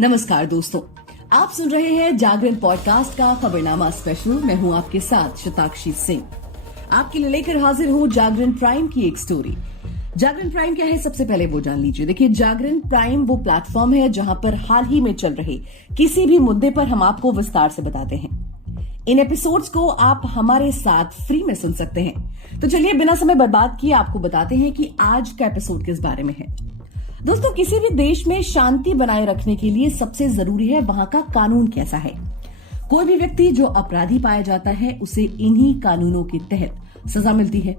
नमस्कार दोस्तों, आप सुन रहे हैं जागरण पॉडकास्ट का खबरनामा स्पेशल। मैं हूं आपके साथ शताक्षी सिंह। आपके लिए लेकर हाजिर हूं जागरण प्राइम की एक स्टोरी। जागरण प्राइम क्या है, सबसे पहले वो जान लीजिए। देखिए, जागरण प्राइम वो प्लेटफॉर्म है जहां पर हाल ही में चल रहे किसी भी मुद्दे पर हम आपको विस्तार से बताते हैं। इन एपिसोड्स को आप हमारे साथ फ्री में सुन सकते हैं। तो चलिए बिना समय बर्बाद किए आपको बताते हैं कि आज का एपिसोड किस बारे में है। दोस्तों, किसी भी देश में शांति बनाए रखने के लिए सबसे जरूरी है वहां का कानून कैसा है। कोई भी व्यक्ति जो अपराधी पाया जाता है उसे इन्हीं कानूनों के तहत सजा मिलती है।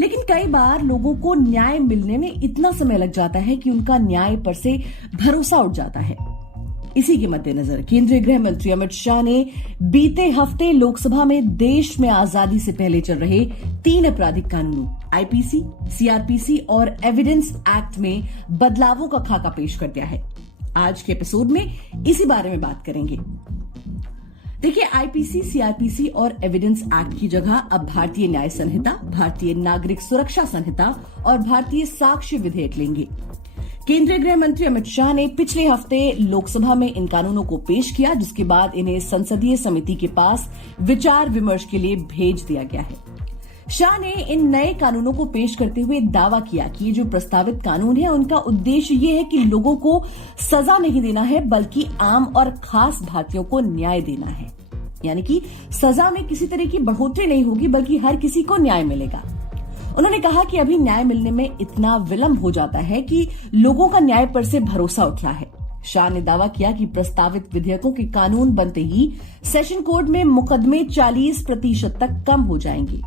लेकिन कई बार लोगों को न्याय मिलने में इतना समय लग जाता है कि उनका न्याय पर से भरोसा उठ जाता है। इसी के मद्देनजर केंद्रीय गृह मंत्री अमित शाह ने बीते हफ्ते लोकसभा में देश में आजादी से पहले चल रहे 3 आपराधिक कानूनों आईपीसी, सीआरपीसी और एविडेंस एक्ट में बदलावों का खाका पेश कर दिया है। आज के एपिसोड में इसी बारे में बात करेंगे। देखिए, आईपीसी, सीआरपीसी और एविडेंस एक्ट की जगह अब भारतीय न्याय संहिता, भारतीय नागरिक सुरक्षा संहिता और भारतीय साक्ष्य विधेयक लेंगे। केंद्रीय गृह मंत्री अमित शाह ने पिछले हफ्ते लोकसभा में इन कानूनों को पेश किया, जिसके बाद इन्हें संसदीय समिति के पास विचार विमर्श के लिए भेज दिया गया है। शाह ने इन नए कानूनों को पेश करते हुए दावा किया कि ये जो प्रस्तावित कानून है उनका उद्देश्य ये है कि लोगों को सजा नहीं देना है, बल्कि आम और खास भारतीयों को न्याय देना है। यानी कि सजा में किसी तरह की बढ़ोतरी नहीं होगी, बल्कि हर किसी को न्याय मिलेगा। उन्होंने कहा कि अभी न्याय मिलने में इतना विलंब हो जाता है कि लोगों का न्याय पर से भरोसा उठा है। शाह ने दावा किया कि प्रस्तावित विधेयकों के कानून बनते ही सेशन कोर्ट में मुकदमे 40% तक कम हो जाएंगे।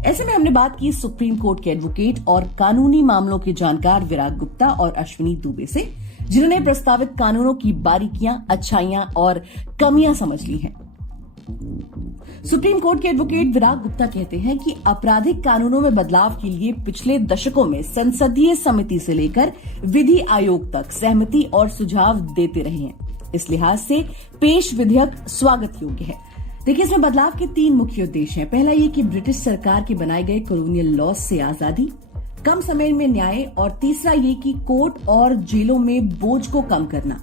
ऐसे में हमने बात की सुप्रीम कोर्ट के एडवोकेट और कानूनी मामलों के जानकार विराग गुप्ता और अश्विनी दुबे से, जिन्होंने प्रस्तावित कानूनों की बारीकियां, अच्छाइयां और कमियां समझ ली हैं। सुप्रीम कोर्ट के एडवोकेट विराग गुप्ता कहते हैं कि आपराधिक कानूनों में बदलाव के लिए पिछले दशकों में संसदीय समिति से लेकर विधि आयोग तक सहमति और सुझाव देते रहे हैं। इस लिहाज से पेश विधेयक स्वागत योग्य है। देखिए, इसमें बदलाव के 3 मुख्य उद्देश्य हैं। पहला ये कि ब्रिटिश सरकार के बनाए गए कॉलोनियल लॉज से आजादी, कम समय में न्याय, और तीसरा ये कि कोर्ट और जेलों में बोझ को कम करना।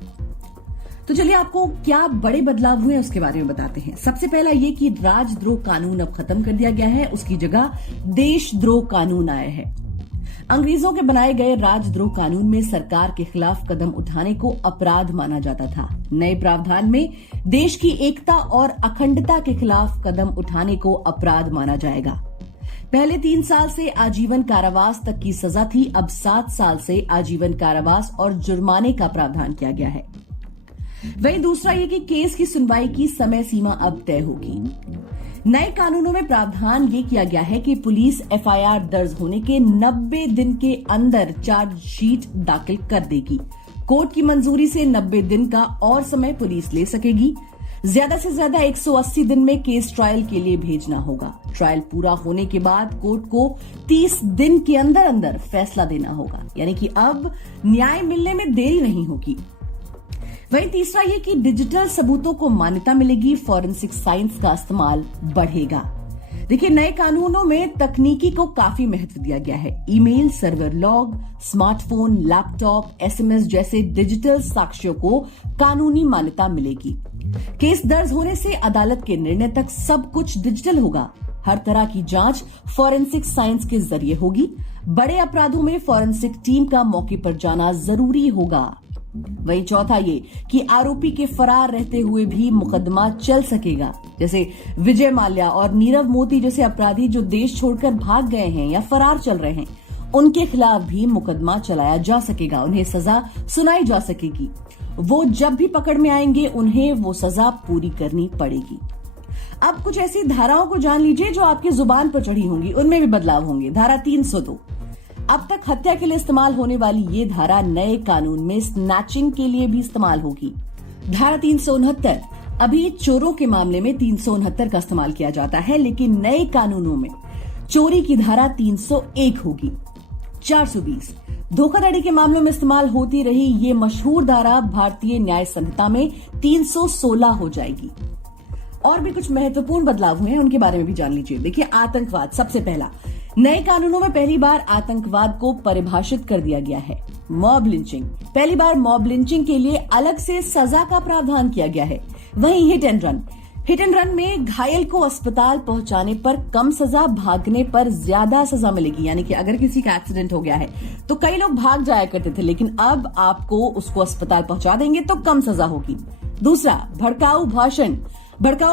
तो चलिए आपको क्या बड़े बदलाव हुए उसके बारे में बताते हैं। सबसे पहला ये कि राजद्रोह कानून अब खत्म कर दिया गया है, उसकी जगह देशद्रोह कानून आया है। अंग्रेजों के बनाए गए राजद्रोह कानून में सरकार के खिलाफ कदम उठाने को अपराध माना जाता था। नए प्रावधान में देश की एकता और अखंडता के खिलाफ कदम उठाने को अपराध माना जाएगा। पहले 3 साल से आजीवन कारावास तक की सजा थी, अब 7 साल से आजीवन कारावास और जुर्माने का प्रावधान किया गया है। वहीं दूसरा ये कि केस की सुनवाई की समय सीमा अब तय होगी। नए कानूनों में प्रावधान ये किया गया है कि पुलिस एफआईआर दर्ज होने के 90 दिन के अंदर चार्जशीट दाखिल कर देगी। कोर्ट की मंजूरी से 90 दिन का और समय पुलिस ले सकेगी। ज्यादा से ज्यादा 180 दिन में केस ट्रायल के लिए भेजना होगा। ट्रायल पूरा होने के बाद कोर्ट को 30 दिन के अंदर अंदर फैसला देना होगा। यानी कि अब न्याय मिलने में देरी नहीं होगी। वहीं तीसरा ये कि डिजिटल सबूतों को मान्यता मिलेगी, फॉरेंसिक साइंस का इस्तेमाल बढ़ेगा। देखिए, नए कानूनों में तकनीकी को काफी महत्व दिया गया है। Email, server log, smartphone, laptop, SMS जैसे डिजिटल साक्ष्यों को कानूनी मान्यता मिलेगी। केस दर्ज होने से अदालत के निर्णय तक सब कुछ डिजिटल होगा। हर तरह की जांच फॉरेंसिक साइंस के जरिए होगी। बड़े अपराधों में फॉरेंसिक टीम का मौके पर जाना जरूरी होगा। वहीं चौथा ये कि आरोपी के फरार रहते हुए भी मुकदमा चल सकेगा। जैसे विजय माल्या और नीरव मोदी जैसे अपराधी जो देश छोड़कर भाग गए हैं या फरार चल रहे हैं, उनके खिलाफ भी मुकदमा चलाया जा सकेगा, उन्हें सजा सुनाई जा सकेगी। वो जब भी पकड़ में आएंगे उन्हें वो सजा पूरी करनी पड़ेगी। अब कुछ ऐसी धाराओं को जान लीजिए जो आपकी जुबान पर चढ़ी होंगी, उनमें भी बदलाव होंगे। धारा 302, अब तक हत्या के लिए इस्तेमाल होने वाली ये धारा नए कानून में स्नैचिंग के लिए भी इस्तेमाल होगी। धारा 369, अभी चोरों के मामले में 369 का इस्तेमाल किया जाता है, लेकिन नए कानूनों में चोरी की धारा 301 होगी। 420, धोखाधड़ी के मामलों में इस्तेमाल होती रही ये मशहूर धारा भारतीय न्याय संहिता में 316 हो जाएगी। और भी कुछ महत्वपूर्ण बदलाव हुए हैं, उनके बारे में भी जान लीजिए। देखिए, आतंकवाद सबसे पहला, नए कानूनों में पहली बार आतंकवाद को परिभाषित कर दिया गया है। मॉब लिंचिंग, पहली बार मॉब लिंचिंग के लिए अलग से सजा का प्रावधान किया गया है। वहीं हिट एंड रन में घायल को अस्पताल पहुंचाने पर कम सजा, भागने पर ज्यादा सजा मिलेगी। यानी कि अगर किसी का एक्सीडेंट हो गया है तो कई लोग भाग जाया करते थे, लेकिन अब आपको उसको अस्पताल पहुंचा देंगे तो कम सजा होगी। दूसरा, भड़काऊ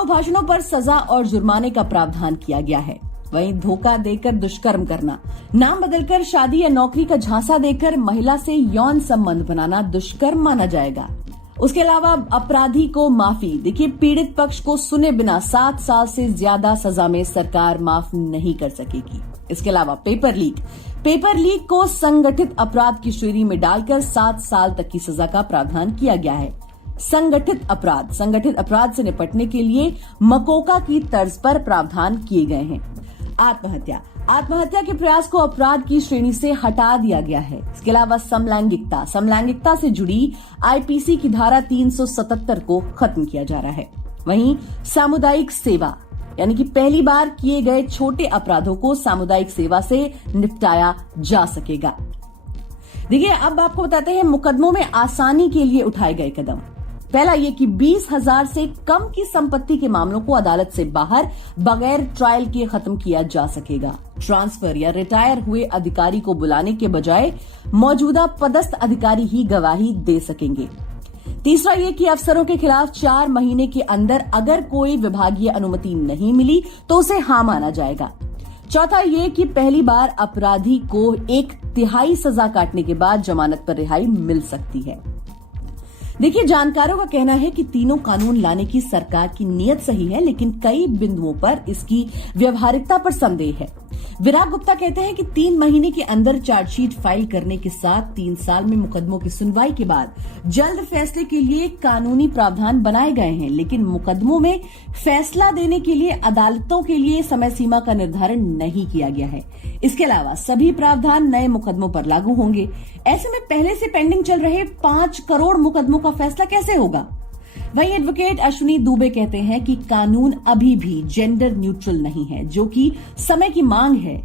भाषणों पर सजा और जुर्माने का प्रावधान किया गया है। वहीं धोखा देकर दुष्कर्म करना, नाम बदलकर शादी या नौकरी का झांसा देकर महिला से यौन संबंध बनाना दुष्कर्म माना जाएगा। उसके अलावा अपराधी को माफी, देखिए पीड़ित पक्ष को सुने बिना 7 साल से ज्यादा सजा में सरकार माफ नहीं कर सकेगी। इसके अलावा पेपर लीक को संगठित अपराध की श्रेणी में डालकर 7 साल तक की सजा का प्रावधान किया गया है। संगठित अपराध से निपटने के लिए मकोका की तर्ज पर प्रावधान किए गए हैं। आत्महत्या के प्रयास को अपराध की श्रेणी से हटा दिया गया है। इसके अलावा समलैंगिकता से जुड़ी आईपीसी की धारा 377 को खत्म किया जा रहा है। वहीं सामुदायिक सेवा, यानी कि पहली बार किए गए छोटे अपराधों को सामुदायिक सेवा से निपटाया जा सकेगा। देखिए, अब आपको बताते हैं मुकदमों में आसानी के लिए उठाए गए कदम। पहला ये कि 20,000 से कम की संपत्ति के मामलों को अदालत से बाहर बगैर ट्रायल के खत्म किया जा सकेगा। ट्रांसफर या रिटायर हुए अधिकारी को बुलाने के बजाय मौजूदा पदस्थ अधिकारी ही गवाही दे सकेंगे। तीसरा ये कि अफसरों के खिलाफ 4 महीने के अंदर अगर कोई विभागीय अनुमति नहीं मिली तो उसे हाँ माना जाएगा। चौथा ये कि पहली बार अपराधी को 1/3 सजा काटने के बाद जमानत पर रिहाई मिल सकती है। देखिए, जानकारों का कहना है कि तीनों कानून लाने की सरकार की नीयत सही है, लेकिन कई बिंदुओं पर इसकी व्यवहारिकता पर संदेह है। विराग गुप्ता कहते हैं कि 3 महीने के अंदर चार्जशीट फाइल करने के साथ 3 साल में मुकदमों की सुनवाई के बाद जल्द फैसले के लिए कानूनी प्रावधान बनाए गए हैं, लेकिन मुकदमों में फैसला देने के लिए अदालतों के लिए समय सीमा का निर्धारण नहीं किया गया है। इसके अलावा सभी प्रावधान नए मुकदमों पर लागू होंगे। ऐसे में पहले से पेंडिंग चल रहे 5 करोड़ मुकदमों का फैसला कैसे होगा? वहीं एडवोकेट अश्विनी दुबे कहते हैं कि कानून अभी भी जेंडर न्यूट्रल नहीं है, जो कि समय की मांग है।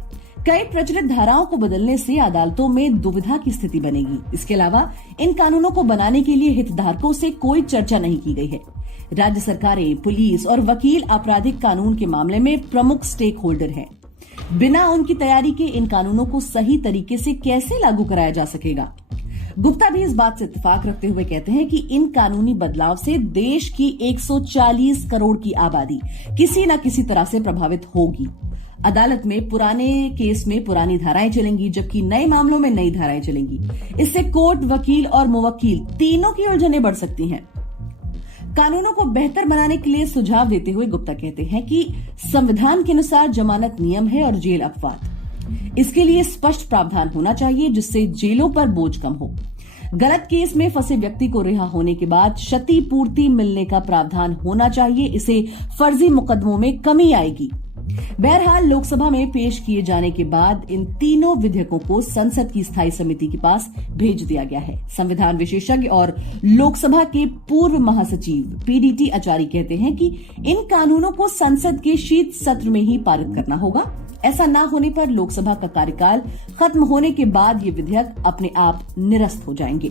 कई प्रचलित धाराओं को बदलने से अदालतों में दुविधा की स्थिति बनेगी। इसके अलावा इन कानूनों को बनाने के लिए हितधारकों से कोई चर्चा नहीं की गई है। राज्य सरकारें, पुलिस और वकील आपराधिक कानून के मामले में प्रमुख स्टेक होल्डर हैं। बिना उनकी तैयारी के इन कानूनों को सही तरीके से कैसे लागू कराया जा सकेगा? गुप्ता भी इस बात से इत्तेफाक रखते हुए कहते हैं कि इन कानूनी बदलाव से देश की 140 करोड़ की आबादी किसी न किसी तरह से प्रभावित होगी। अदालत में पुराने केस में पुरानी धाराएं चलेंगी, जबकि नए मामलों में नई धाराएं चलेंगी। इससे कोर्ट, वकील और मुवक्किल तीनों की उलझनें बढ़ सकती हैं। कानूनों को बेहतर बनाने के लिए सुझाव देते हुए गुप्ता कहते हैं कि संविधान के अनुसार जमानत नियम है और जेल अपवाद। इसके लिए स्पष्ट प्रावधान होना चाहिए जिससे जेलों पर बोझ कम हो। गलत केस में फंसे व्यक्ति को रिहा होने के बाद क्षतिपूर्ति मिलने का प्रावधान होना चाहिए। इसे फर्जी मुकदमों में कमी आएगी। बहरहाल, लोकसभा में पेश किए जाने के बाद इन तीनों विधेयकों को संसद की स्थायी समिति के पास भेज दिया गया है। संविधान विशेषज्ञ और लोकसभा के पूर्व महासचिव पीडीटी आचार्य कहते हैं कि इन कानूनों को संसद के शीत सत्र में ही पारित करना होगा। ऐसा न होने पर लोकसभा का कार्यकाल खत्म होने के बाद ये विधेयक अपने आप निरस्त हो जाएंगे।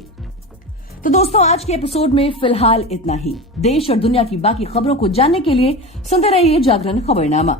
तो दोस्तों, आज के एपिसोड में फिलहाल इतना ही। देश और दुनिया की बाकी खबरों को जानने के लिए सुनते रहिए जागरण खबरनामा।